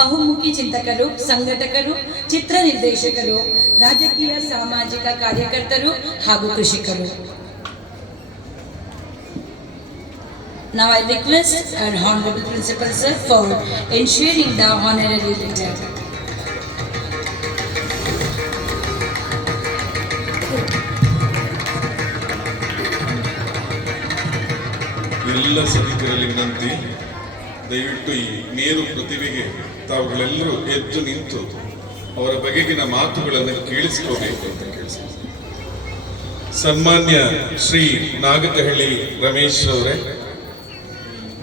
ಬಹುಮುಖಿ ಚಿಂತಕರು, ಸಂಘಟಕರು, ಚಿತ್ರ ನಿರ್ದೇಶಕರು, ರಾಜಕೀಯ, ಸಾಮಾಜಿಕ ಕಾರ್ಯಕರ್ತರು ಹಾಗೂ ಕೃಷಿಕರು. ನಾವು I and honourable principal sir for ensuring the honorary leader ಎಲ್ಲ ಸಭಿಕರಲ್ಲಿ ವಿನಂತಿ. ದಯವಿಟ್ಟು ಈ ಮೇರು ಪ್ರತಿಭೆಗೆ ತಾವುಗಳೆಲ್ಲರೂ ಎದ್ದು ನಿಂತು ಅವರ ಬಗೆಗಿನ ಮಾತುಗಳನ್ನು ಕೇಳಿಸ್ಕೋಬೇಕು ಅಂತ ಸನ್ಮಾನ್ಯ ಶ್ರೀ ನಾಗತಹಳ್ಳಿ ರಮೇಶ್ ಅವರೇ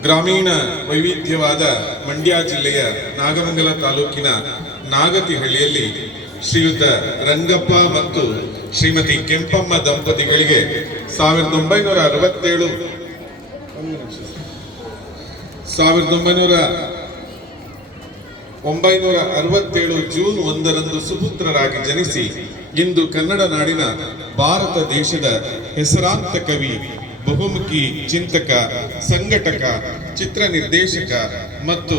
ಗ್ರಾಮೀಣ ವೈವಿಧ್ಯವಾದ ಮಂಡ್ಯ ಜಿಲ್ಲೆಯ ನಾಗಮಂಗಲ ತಾಲೂಕಿನ ನಾಗತಿಹಳ್ಳಿಯಲ್ಲಿ ಶ್ರೀಯುತ ರಂಗಪ್ಪ ಮತ್ತು ಶ್ರೀಮತಿ ಕೆಂಪಮ್ಮ ದಂಪತಿಗಳಿಗೆ ಸಾವಿರದ ಒಂಬೈನೂರ ಅರವತ್ತೇಳು. ಸಾವಿರದ ಒಂಬೈನೂರ ಒಂಬೈನೂರ ಅರವತ್ತೇಳು ಜೂನ್ ಒಂದರಂದು ಸುಪುತ್ರರಾಗಿ ಜನಿಸಿ ಇಂದು ಕನ್ನಡ ನಾಡಿನ ಭಾರತ ದೇಶದ ಹೆಸರಾಂತ ಕವಿ, ಬಹುಮುಖಿ, ಚಿಂತಕ, ಸಂಘಟಕ, ಚಿತ್ರ ನಿರ್ದೇಶಕ ಮತ್ತು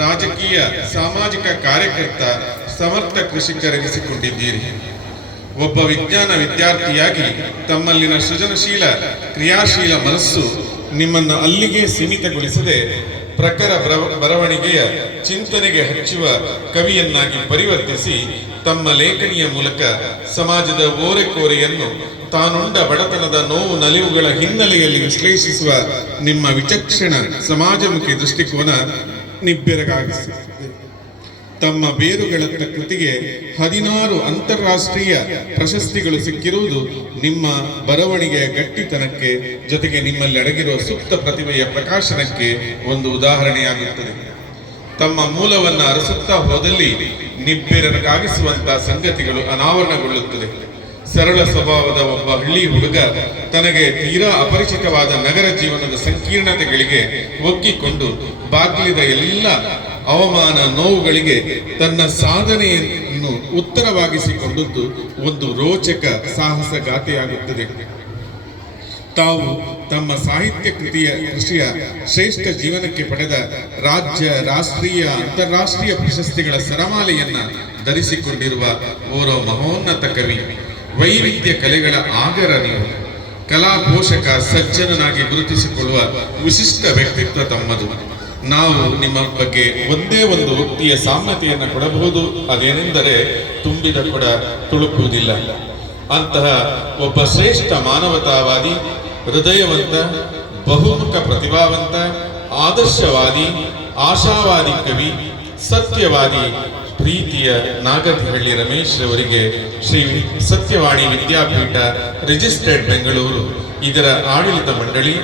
ರಾಜಕೀಯ ಸಾಮಾಜಿಕ ಕಾರ್ಯಕರ್ತ, ಸಮರ್ಥ ಕೃಷಿಕರೆನಿಸಿಕೊಂಡಿದ್ದೀರಿ. ಒಬ್ಬ ವಿಜ್ಞಾನ ವಿದ್ಯಾರ್ಥಿಯಾಗಿ ತಮ್ಮಲ್ಲಿನ ಸೃಜನಶೀಲ, ಕ್ರಿಯಾಶೀಲ ಮನಸ್ಸು ನಿಮ್ಮನ್ನು ಅಲ್ಲಿಗೆ ಸೀಮಿತಗೊಳಿಸದೆ ಪ್ರಖರ ಬರ- ಬರವಣಿಗೆಯ ಚಿಂತನೆಗೆ ಹಚ್ಚುವ ಕವಿಯನ್ನಾಗಿ ಪರಿವರ್ತಿಸಿ ತಮ್ಮ ಲೇಖನಿಯ ಮೂಲಕ ಸಮಾಜದ ಓರೆಕೋರೆಯನ್ನು ತಾನುಂಡ ಬಡತನದ ನೋವು ನಲಿವುಗಳ ಹಿನ್ನೆಲೆಯಲ್ಲಿ ವಿಶ್ಲೇಷಿಸುವ ನಿಮ್ಮ ವಿಚಕ್ಷಣ ಸಮಾಜಮುಖಿ ದೃಷ್ಟಿಕೋನ ನಿಬ್ಬೆರಗಾಗಿಸಿ. ತಮ್ಮ ಬೇರುಗಳತ್ತ ಕೃತಿಗೆ ಹದಿನಾರು ಅಂತಾರಾಷ್ಟ್ರೀಯ ಪ್ರಶಸ್ತಿಗಳು ಸಿಕ್ಕಿರುವುದು ನಿಮ್ಮ ಬರವಣಿಗೆಯ ಗಟ್ಟಿತನಕ್ಕೆ, ಜೊತೆಗೆ ನಿಮ್ಮಲ್ಲಿ ಅಡಗಿರುವ ಸೂಕ್ತ ಪ್ರತಿಭೆಯ ಪ್ರಕಾಶನಕ್ಕೆ ಒಂದು ಉದಾಹರಣೆಯಾಗುತ್ತದೆ. ತಮ್ಮ ಮೂಲವನ್ನು ಅರಸುತ್ತಾ ಹೋದಲ್ಲಿ ನಿಬ್ಬೆರಗಾಗಿಸುವಂತಹ ಸಂಗತಿಗಳು ಅನಾವರಣಗೊಳ್ಳುತ್ತದೆ. ಸರಳ ಸ್ವಭಾವದ ಒಬ್ಬ ಹಳ್ಳಿ ಹುಡುಗ ತನಗೆ ತೀರಾ ಅಪರಿಚಿತವಾದ ನಗರ ಜೀವನದ ಸಂಕೀರ್ಣತೆಗಳಿಗೆ ಒಗ್ಗಿಕೊಂಡು ಬಾಗಿಲಿದ ಎಲ್ಲ ಅವಮಾನ ನೋವುಗಳಿಗೆ ತನ್ನ ಸಾಧನೆಯನ್ನು ಉತ್ತರವಾಗಿಸಿಕೊಂಡದ್ದು ಒಂದು ರೋಚಕ ಸಾಹಸ ಗಾಥೆಯಾಗುತ್ತದೆ. ತಾವು ತಮ್ಮ ಸಾಹಿತ್ಯ ಕೃತಿಯ ಕೃಷಿಯ ಶ್ರೇಷ್ಠ ಜೀವನಕ್ಕೆ ಪಡೆದ ರಾಜ್ಯ, ರಾಷ್ಟ್ರೀಯ, ಅಂತಾರಾಷ್ಟ್ರೀಯ ಪ್ರಶಸ್ತಿಗಳ ಸರಮಾಲೆಯನ್ನ ಧರಿಸಿಕೊಂಡಿರುವ ಓರ್ವ ಮಹೋನ್ನತ ಕವಿ, ವೈವಿಧ್ಯ ಕಲೆಗಳ ಆಗರ ನೀವು ಕಲಾ ಪೋಷಕ ಸಜ್ಜನನಾಗಿ ಗುರುತಿಸಿಕೊಳ್ಳುವ ವಿಶಿಷ್ಟ ವ್ಯಕ್ತಿತ್ವ ತಮ್ಮದು. ನಾವು ನಿಮ್ಮ ಬಗ್ಗೆ ಒಂದೇ ಒಂದು ವ್ಯಕ್ತಿಯ ಸಾಮ್ಯತೆಯನ್ನು ಕೊಡಬಹುದು. ಅದೇನೆಂದರೆ ತುಂಬಿದ ಕೊಡ ತುಳುಕುವುದಿಲ್ಲ. ಅಂತಹ ಒಬ್ಬ ಶ್ರೇಷ್ಠ ಮಾನವತಾವಾದಿ, ಹೃದಯವಂತ, ಬಹುಮುಖ ಪ್ರತಿಭಾವಂತ, ಆದರ್ಶವಾದಿ, ಆಶಾವಾದಿ ಕವಿ, ಸತ್ಯವಾದಿ ಪ್ರೀತಿಯ ನಾಗತಿಹಳ್ಳಿ ರಮೇಶ್ ಅವರಿಗೆ ಶ್ರೀ ಸತ್ಯವಾಣಿ ವಿದ್ಯಾಪೀಠ ರಿಜಿಸ್ಟರ್ಡ್ ಬೆಂಗಳೂರು. ಇದರ ಆಡಳಿತ ಮಂಡಳಿ,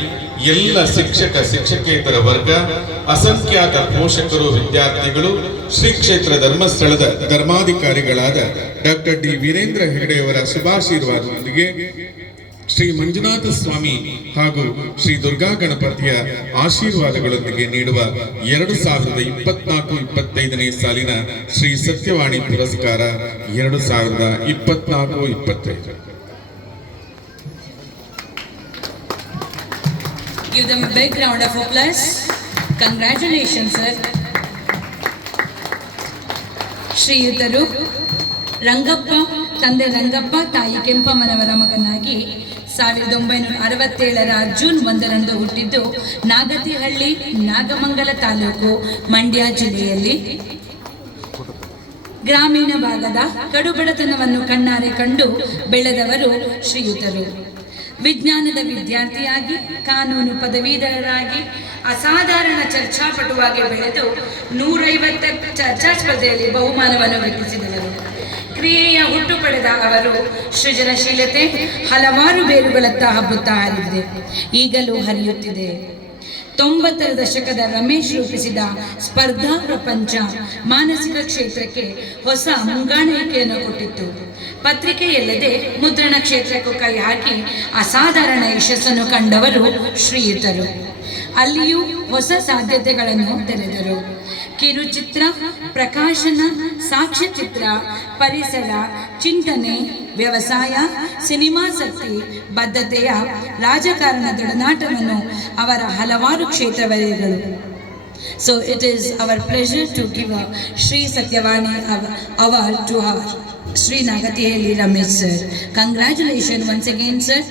ಎಲ್ಲ ಶಿಕ್ಷಕ, ಶಿಕ್ಷಕೇತರ ವರ್ಗ, ಅಸಂಖ್ಯಾತ ಪೋಷಕರು, ವಿದ್ಯಾರ್ಥಿಗಳು, ಶ್ರೀ ಕ್ಷೇತ್ರ ಧರ್ಮಸ್ಥಳದ ಧರ್ಮಾಧಿಕಾರಿಗಳಾದ ಡಾಕ್ಟರ್ ಡಿ ವೀರೇಂದ್ರ ಹೆಗಡೆಯವರ ಶುಭಾಶೀರ್ವಾದದೊಂದಿಗೆ ಶ್ರೀ ಮಂಜುನಾಥ ಸ್ವಾಮಿ ಹಾಗೂ ಶ್ರೀ ದುರ್ಗಾ ಗಣಪತಿಯ ಆಶೀರ್ವಾದಗಳೊಂದಿಗೆ ನೀಡುವ ಎರಡು ಸಾವಿರದ ಇಪ್ಪತ್ನಾಲ್ಕು ಇಪ್ಪತ್ತೈದನೇ ಸಾಲಿನ ಶ್ರೀ ಸತ್ಯವಾಣಿ ಪುರಸ್ಕಾರ ಎರಡು ಸಾವಿರದ ಇಪ್ಪತ್ನಾಲ್ಕು ಇಪ್ಪತ್ತೈದು. Give them a big round of applause. Congratulations, sir. ಶ್ರೀಯುತರು Rangappa ತಂದೆ ರಂಗಪ್ಪ ತಾಯಿ ಕೆಂಪಮ್ಮನವರ ಮಗನಾಗಿ ಸಾವಿರದ ಒಂಬೈನೂರ ಅರವತ್ತೇಳರ ಜೂನ್ ಒಂದರಂದು ಹುಟ್ಟಿದ್ದು ನಾಗತಿಹಳ್ಳಿ ನಾಗಮಂಗಲ ತಾಲೂಕು ಮಂಡ್ಯ ಜಿಲ್ಲೆಯಲ್ಲಿ ಗ್ರಾಮೀಣ ಭಾಗದ ಕಡುಬಡತನವನ್ನು ಕಣ್ಣಾರೆ ಕಂಡು ಬೆಳೆದವರು ಶ್ರೀಯುತರು ವಿಜ್ಞಾನದ ವಿದ್ಯಾರ್ಥಿಯಾಗಿ, ಕಾನೂನು ಪದವೀಧರರಾಗಿ, ಅಸಾಧಾರಣ ಚರ್ಚಾಪಟುವಾಗಿ ಬೆಳೆದು ನೂರೈವತ್ತ ಚರ್ಚಾ ಸ್ಪರ್ಧೆಯಲ್ಲಿ ಬಹುಮಾನವನ್ನು ಗಿಟ್ಟಿಸಿದವರು ಕ್ರಿಯೆಯ ಹುಟ್ಟು ಪಡೆದ ಅವರು ಸೃಜನಶೀಲತೆ, ಹಲವಾರು ಬೇರುಗಳತ್ತ ಹಬ್ಬುತ್ತಾ ಹರಿದಿದೆ. ಈಗಲೂ ಹರಿಯುತ್ತಿದೆ. ತೊಂಬತ್ತರ ದಶಕದ ರಮೇಶ್ ರೂಪಿಸಿದ ಸ್ಪರ್ಧಾ ಪ್ರಪಂಚ ಮಾನಸಿಕ ಕ್ಷೇತ್ರಕ್ಕೆ ಹೊಸ ಮುಂಗಾಣಿಕೆಯನ್ನು ಕೊಟ್ಟಿತ್ತು. ಪತ್ರಿಕೆಯಲ್ಲದೆ ಮುದ್ರಣ ಕ್ಷೇತ್ರಕ್ಕೂ ಕೈ ಹಾಕಿ ಅಸಾಧಾರಣ ಯಶಸ್ಸನ್ನು ಕಂಡವರು ಶ್ರೀಯುತರು. ಅಲ್ಲಿಯೂ ಹೊಸ ಸಾಧ್ಯತೆಗಳನ್ನು ತೆರೆದರು. ಕಿರುಚಿತ್ರ, ಪ್ರಕಾಶನ, ಸಾಕ್ಷ್ಯಚಿತ್ರ, ಪರಿಸರ, ಚಿಂತನೆ, ವ್ಯವಸಾಯ ಸಿನಿಮಾಸಕ್ತಿ ಬದ್ಧತೆಯ ರಾಜಕಾರಣ ದೊಡನಾಟವನ್ನು ಅವರ ಹಲವಾರು ಕ್ಷೇತ್ರವರಿಗಳು So it is our pleasure to give a Sri Satyavani Awa- Award to our Sri Nagatiheli Ramesh sir. Congratulations once again, sir.